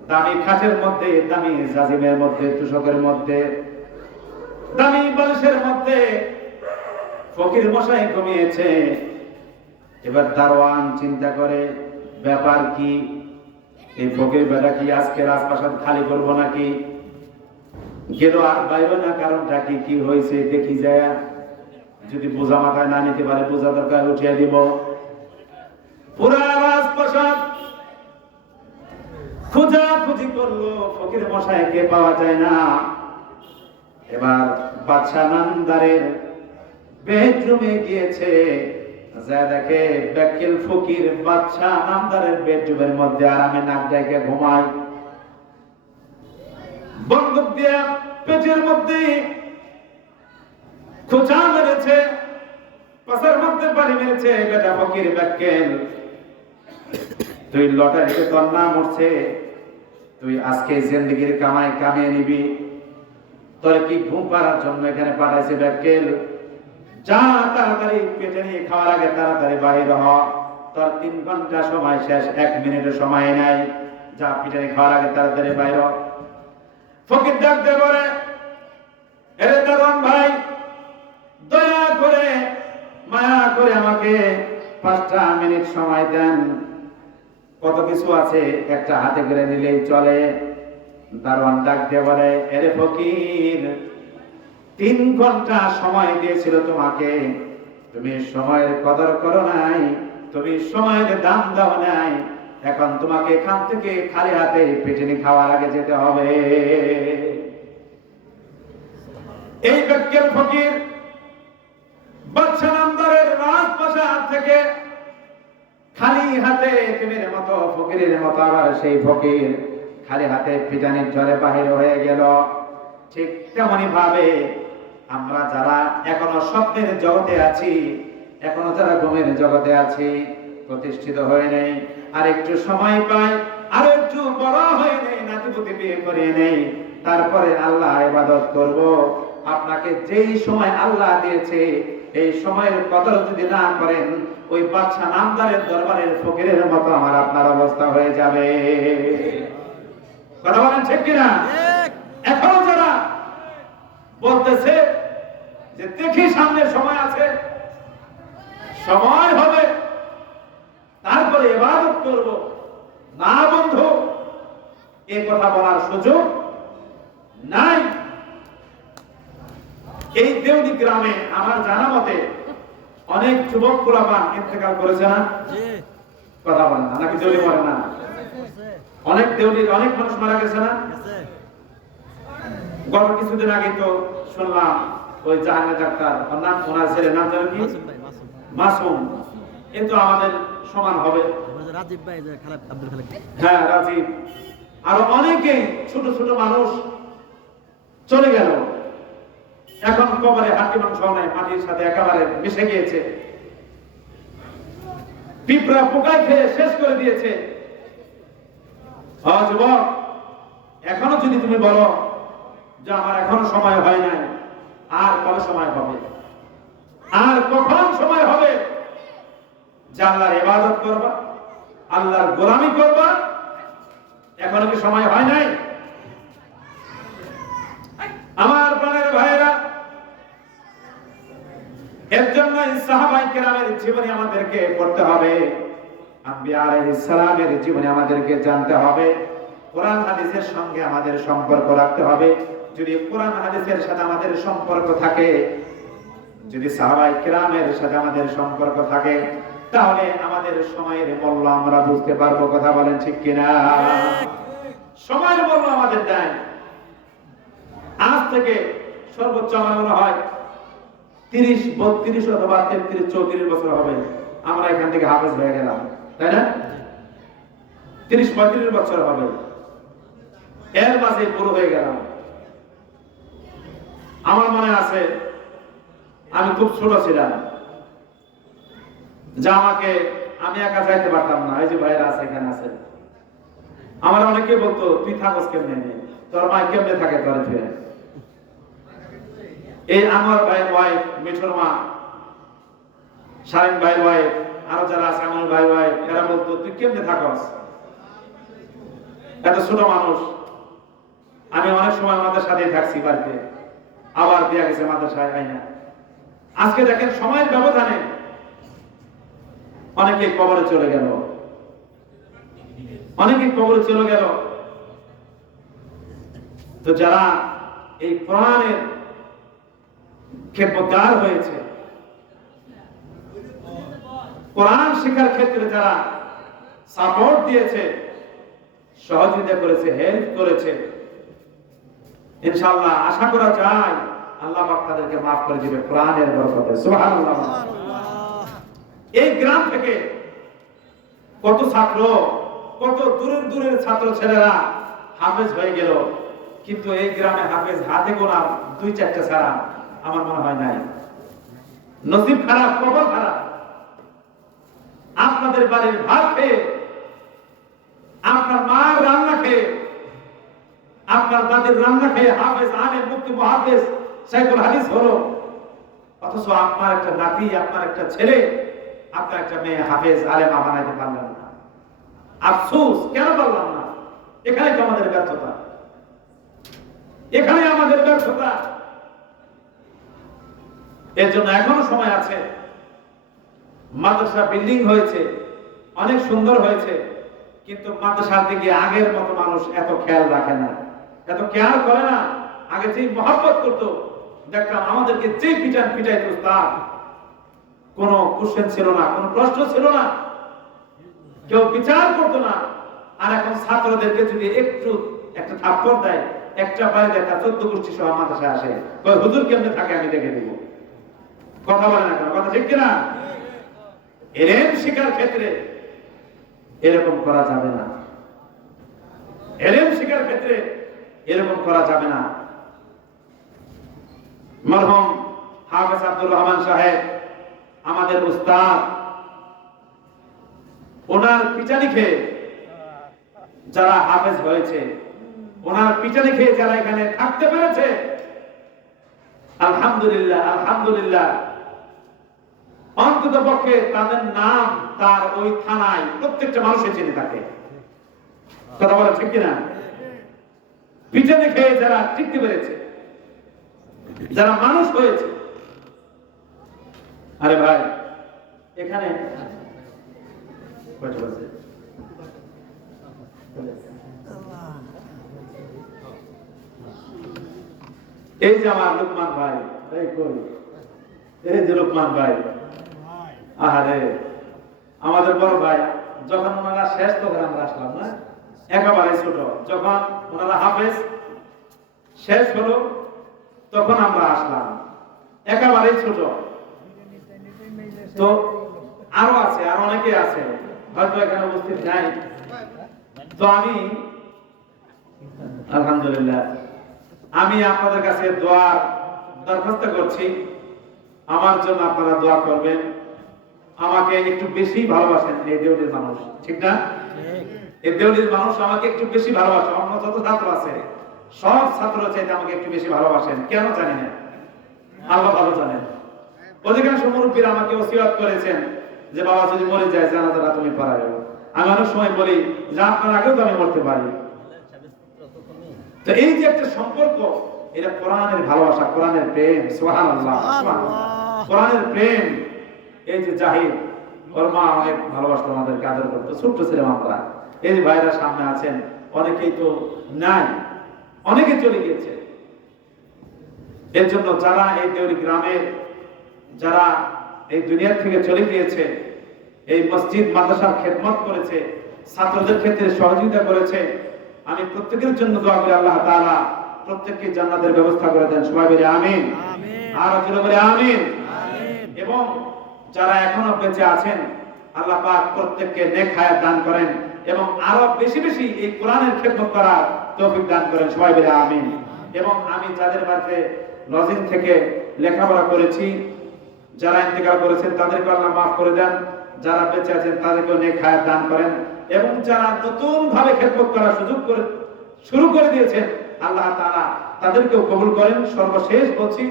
দামি খাটের মধ্যে, দামি জাজিমের মধ্যে, তুষকের মধ্যে, দামি বালিশের মধ্যে ফকির মশাই ঘুমিয়েছে। এবার দারোয়ান চিন্তা করে, ব্যাপার কি, এই ফকির বেটা কি আজকে রাজপ্রাসাদ খালি করবো নাকি? গেল আর বাইরে না, কারণটা কি, কি হয়েছে দেখি যায়। যদি বোঝা মাথায় না নিতে পারে, বোঝা দরকার উঠিয়ে দিব। পুরা রাজপ্রাসাদ খোঁজাখুঁজি করলো, ফকির মশাইকে পাওয়া যায় না। এবার বাদশা নামদারের বেডরুমে গিয়েছে, যা দেখে বেকেল ফকির বাদশা নামদারের বেডরুমের মধ্যে আরামে নাক ডেকে ঘুমায়। বন্দুক দিয়ে পেটের মধ্যে খোঁচা মেরেছে, পাশের মধ্যে পানি মেরেছে। বেটা ফকির বেকেল, তুই লটারিতে তোর নাম উঠছে, তুই আজকে জিন্দেগির কামাই কামিয়ে নিবি। তোর কি ঘুম পাড়ার জন্য এখানে পাঠাইছে বেকেল? যা, তাড়াতাড়ি পেটে নিয়ে খাওয়ার আগে তাড়াতাড়ি বাহির হ। তোর 3 ঘন্টা সময় শেষ, 1 মিনিটের সময় নাই। যা, পেটে নিয়ে খাওয়ার আগে তাড়াতাড়ি বাহির হ। ফকির ডাক দিয়ে বলে, এরে দারোয়ান ভাই, দয়া করে মায়া করে আমাকে 5টা মিনিট সময় দেন। কত কিছু আছে, একটা হাতে করে নিলেই চলে। দারোয়ান ডাক দিয়ে বলে, এরে ফকির, 3 ঘন্টা সময় দিয়েছিল তোমাকে, তুমি সময়ের কদর করো নাই, তুমি সময়ের দাম দাও নাই। এখন তোমাকে এখান থেকে খালি হাতে পেটেনি খাওয়ার আগে যেতে হবে। এই ব্যক্তির ফকির বাদশা নামদারের রাজপ্রাসাদ থেকে খালি হাতে এতিমের মতো, ফকিরের মতো আবার সেই ফকির খালি হাতে পিটানির ঝড়ে বাহির হয়ে গেল। ঠিক তেমনি ভাবে আমরা যারা এখনো স্বপ্নের জগতে আছি, এখনো যারা ঘুমের জগতে আছি, প্রতিষ্ঠিত হয়ে নেই, আর একটু সময় পাই, আর একটু বড় হয়ে নেই, নাতিপুতি বিয়ে করে নেই, তারপরে আল্লাহ ইবাদত করব। আপনাকে যেই সময় আল্লাহ দিয়েছে এই সময়ের কদর যদি না করেন, ওই বাদশা নামদারের দরবারের ফকিরের মতো আমার আপনার অবস্থা হয়ে যাবে। কথা বলেন ঠিক কিনা? এখনো যারা বলতেছে যে দেখি সামনে সময় আছে, সময় হবে তারপরে ইবাদত করব, না বন্ধু, এই কথা বলার সুযোগ নাই। এই দেওনি গ্রামে আমার জানা মতে অনেক যুবক পোলাপান ইন্তেকাল করেছে না? কথা বলেন না, নাকি জোরে বলেন না? অনেক দেউলির অনেক মানুষ মারা গেছে না? গত কিছুদিন আগে তো শুনলাম ওই জাহাঙ্গীর ডাক্তার, ওনার ছেলের নাম জানেন কি? মাসুম। কিন্তু আমাদের সমান হবে। রাজীব ভাই, আব্দুল খালেক। হ্যাঁ, রাজীব। আরো অনেকে ছোট ছোট মানুষ চলে গেল। এখন কবরে হাড্ডি মাংস নাই, মাটির সাথে একেবারে মিশে গিয়েছে। পিঁপড়া পোকায় খেয়ে শেষ করে দিয়েছে। যুবক, এখনো যদি তুমি বলো যে আমার এখনো সময় হয় নাই, আর কবে সময় হবে? আর কখন সময় হবে যে আল্লাহর ইবাদত করবা, আল্লাহর গোলামি করবা? এখনো কি সময় হয় নাই? আমার প্রাণের ভাইয়েরা, এর জন্য সাহাবায়ে কেরামের জীবনী আমাদেরকে পড়তে হবে, আম্বিয়া আলাইহিস সালামের জীবনী আমাদেরকে জানতে হবে, কোরআন হাদিসের সঙ্গে আমাদের সম্পর্ক রাখতে হবে। যদি কোরআন হাদিসের সাথে আমাদের সম্পর্ক থাকে, যদি সাহাবায়ে কেরামের সাথে আমাদের সম্পর্ক থাকে, তাহলে আমাদের সময়ের মূল্য আমরা বুঝতে পারবো। কথা বলেন ঠিক কিনা? সময়ের মূল্য আমাদের দেয়। আজ থেকে সর্বোচ্চ আমার মনে হয় 30, 32 অথবা 33, 34 বছর হবে আমরা এখান থেকে হাফেজ হয়ে গেলাম, তাই না? 30-35 বছর হবে, এর মাঝে পুরো হয়ে গেলাম। আমার মনে আছে আমি খুব ছোট ছিলাম, যা আমাকে আমি একা যাইতে পারতাম না। এই যে ভাইরা আছে, এখানে আছে, আমার অনেকে বলতো তুই থাকস কেমনে, তোর মা কেমনে থাকে তোর ধুয়ে। এই আমার ভাইয়ের ওয়াইফ, মিঠুর মা, শারীন ভাইয়ের ওয়াইফ, আরো যারা আছে আমার ভাই ওয়াইফ, এরা বলতো তুই কেমনে থাকস, এত ছোট মানুষ। আমি অনেক সময় আমাদের সাথেই থাকছি বাড়িতে, আবার দেয়া গেছে মাদ্রাসায় আইনা। আজকে দেখেন সময়ের ব্যবধানে অনেকে কবরে চলে গেল, অনেকে কবরে চলে গেল। তো যারা এই কোরআনের খেদমতগার হয়েছে, কোরআন শিক্ষার ক্ষেত্রে যারা সাপোর্ট দিয়েছে, সহযোগিতা করেছে, হেল্প করেছে, ইনশাআল্লাহ আশা করা যায় আল্লাহ পাক তাদেরকে মাফ করে দিবে কোরআনের বরকতে। সুবহানাল্লাহ। এই গ্রাম থেকে কত ছাত্র, কত দূরের দূরের ছাত্র ছেলেরা হাফেজ হয়ে গেল, কিন্তু এই গ্রামে হাফেজ হাতে গোনা 2-4টা ছাড়া আমার মনে হয় নাই। নসিব খারাপ, কবর খারাপ। আপনাদের বাড়ির ভাত খেয়ে, আপনার মার রান্না খেয়ে, আপনার দাদির রান্না খেয়ে হাফেজ, আলেম, মুফতি, মুহাদ্দিস, শাইখুল হাদিস হলো, অথচ আপনার একটা নাতি, আপনার একটা ছেলে, আপনার একটা মেয়ে হাফেজ, আলেম বানাইতে পারলেন না। আফসোস, কেন পারলাম না? এখানে তো আমাদের ব্যর্থতা, এখানে আমাদের ব্যর্থতা। এর জন্য এখনো সময় আছে। মাদ্রাসা বিল্ডিং হয়েছে, অনেক সুন্দর হয়েছে, কিন্তু মাদ্রাসার দিকে আগের মতো মানুষ এত খেয়াল রাখে না, এত কেয়ার করে না। আগে যেই মহব্বত করতো, দেখতাম আমাদেরকে যে পিটাইতো, তার কোনো কোশ্চেন ছিল না, কোনো প্রশ্ন ছিল না, কেউ বিচার করতো না। আর এখন ছাত্রদেরকে যদি একটু একটা থাপ্পড় দেয়, একটা পায়ে দেখা 14 গোষ্ঠী সহ মাদ্রাসায় আসে, হুজুর কেমনে থাকে আমি দেখে দিব। কথা বলে না কেন? কথা ঠিক কিনা? ইলম শিক্ষার ক্ষেত্রে এরকম করা যাবে না, ইলম শিক্ষার ক্ষেত্রে এরকম করা যাবে না। মরহুম হাফেজ আব্দুর রহমান সাহেব আমাদের উস্তাদ, ওনার পিছানি খেয়ে যারা হাফেজ হয়েছে, ওনার পিছনে খেয়ে যারা এখানে থাকতে পেরেছে, আলহামদুলিল্লাহ আলহামদুলিল্লাহ, অন্তত পক্ষে তাদের নাম তার ওই থানায় প্রত্যেকটা মানুষের চিনে থাকে। কথা বলা ঠিক কিনা? পিছনে খেয়ে যারা টিকতে পেরেছে, যারা মানুষ হয়েছে। আরে ভাই, এখানে কয়টা বাজে? এই যে আমার লোকমান ভাই, এই কই, এই যে লোকমান ভাই, আহারে আমাদের বড় ভাই, যখন ওনারা শেষ তখন আমরা আসলাম না, একেবারে ছোট। যখন ওনারা হাফেজ শেষ হলো তখন আমরা আসলাম, একেবারে ছোট। তো আরো আছে, আর অনেকে আছে, হয়তো এখানে উপস্থিত নাই। তো আমি আলহামদুলিল্লাহ, আমি আপনাদের কাছে দোয়ার দরখাস্ত করছি, আমার জন্য আপনারা দোয়া করবেন। আমাকে একটু বেশি ভালোবাসেন এই দেউলির মানুষ, ঠিক না? এই দেউলির মানুষ আমাকে একটু বেশি ভালোবাসে। অন্য যত ছাত্র আছে সব ছাত্র চাইতে আমাকে একটু বেশি ভালোবাসেন, কেন জানি না, আল্লাহ ভালো জানেন। অধিকাংশ মুরব্বীরা আমাকে ওসিয়ত করেছেন যে বাবা যদি মরে যায় জানাজাটা তুমি পড়াবে। আমি অনেক সময় বলি যে আপনার আগেও তো আমি মরতে পারি। তো এই যে একটা সম্পর্ক, এটা কোরআনের ভালোবাসা, কোরআনের প্রেম, সুবহানাল্লাহ কোরআনের প্রেম। এই যে জাহিদ, ওর মা অনেক ভালোবাসতো, আমাদেরকে আদর করতো, ছোট্ট ছিলাম আমরা। এই যে ভাইরা সামনে আছেন, অনেকেই তো নাই, অনেকে চলে গিয়েছে। এর জন্য যারা এই দেউলি গ্রামের, যারা এই দুনিয়া থেকে চলে গিয়েছে, এই মসজিদ মাদ্রাসার খেদমত করেছে, ছাত্রদের ক্ষেত্রে সহযোগিতা করেছে, আমি প্রত্যেকের জন্য দোয়া করি আল্লাহ তাআলা প্রত্যেককে জান্নাতের ব্যবস্থা করে দেন। সবাই বলে আমিন, আর জোরে বলে আমিন। এবং যারা এখনো বেঁচে আছেন, আল্লাহ পাক প্রত্যেককে নেক হায়াত দান করেন এবং আরো বেশি বেশি এই কোরআনের খেদমত করার তৌফিক দান করেন। সবাই বলে আমিন। এবং আমি যাদের বাড়িতে লজিং থেকে লেখাপড়া করেছি, যারা ইন্তেকাল করেছেন তাদেরকে আল্লাহ মাফ করে দেন, যারা বেঁচে আছেন তাদেরকে নেক হায়াত দান করেন, এবং যারা নতুন ভাবে খেদমত করার সুযোগ করে শুরু করে দিয়েছেন, আল্লাহ তাআলা তাদেরকেও কবুল করেন। সর্বশেষ বলছি,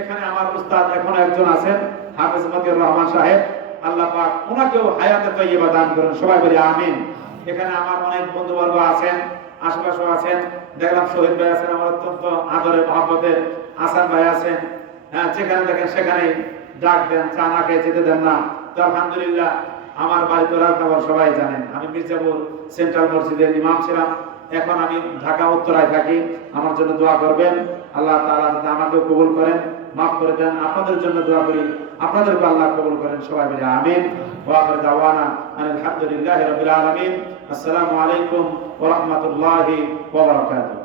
এখানে আমার উস্তাদ এখনো একজন আছেন, হাফেজ মতিউর রহমান সাহেব, আল্লাহ পাক ওনাকেও হায়াতে তয়্যিবা দান করেন। সবাই বলি আমিন। এখানে আমার অনেক বন্ধুবর্গ আছেন, আশেপাশেও আছেন, দেখলাম শহীদ ভাই আছেন, আমার অত্যন্ত আদরের মহব্বতের হাসান ভাই আছেন। হ্যাঁ, যেখানে দেখেন সেখানেই ডাক দেন, চা না খেয়ে যেতে দেন না। তো আলহামদুলিল্লাহ, আমার বাড়ি তো রাজনগর, সবাই জানেন। আমি মির্জাপুর সেন্ট্রাল মসজিদের ইমাম ছিলাম, এখন আমি ঢাকা উত্তরায় থাকি। আমার জন্য দোয়া করবেন, আল্লাহ তাআলা যাতে আমাকেও কবুল করেন, মাফ করে দেন। আপনাদের জন্য দোয়া করি, আপনাদেরকে আল্লাহ কবুল করেন। সবাই বলে আমিন। ওয়া আখিরু দাওয়ানা আলহামদুলিল্লাহি রাব্বিল আলামিন। আসসালামু আলাইকুম ওয়া রাহমাতুল্লাহি ওয়া বারাকাতুহু।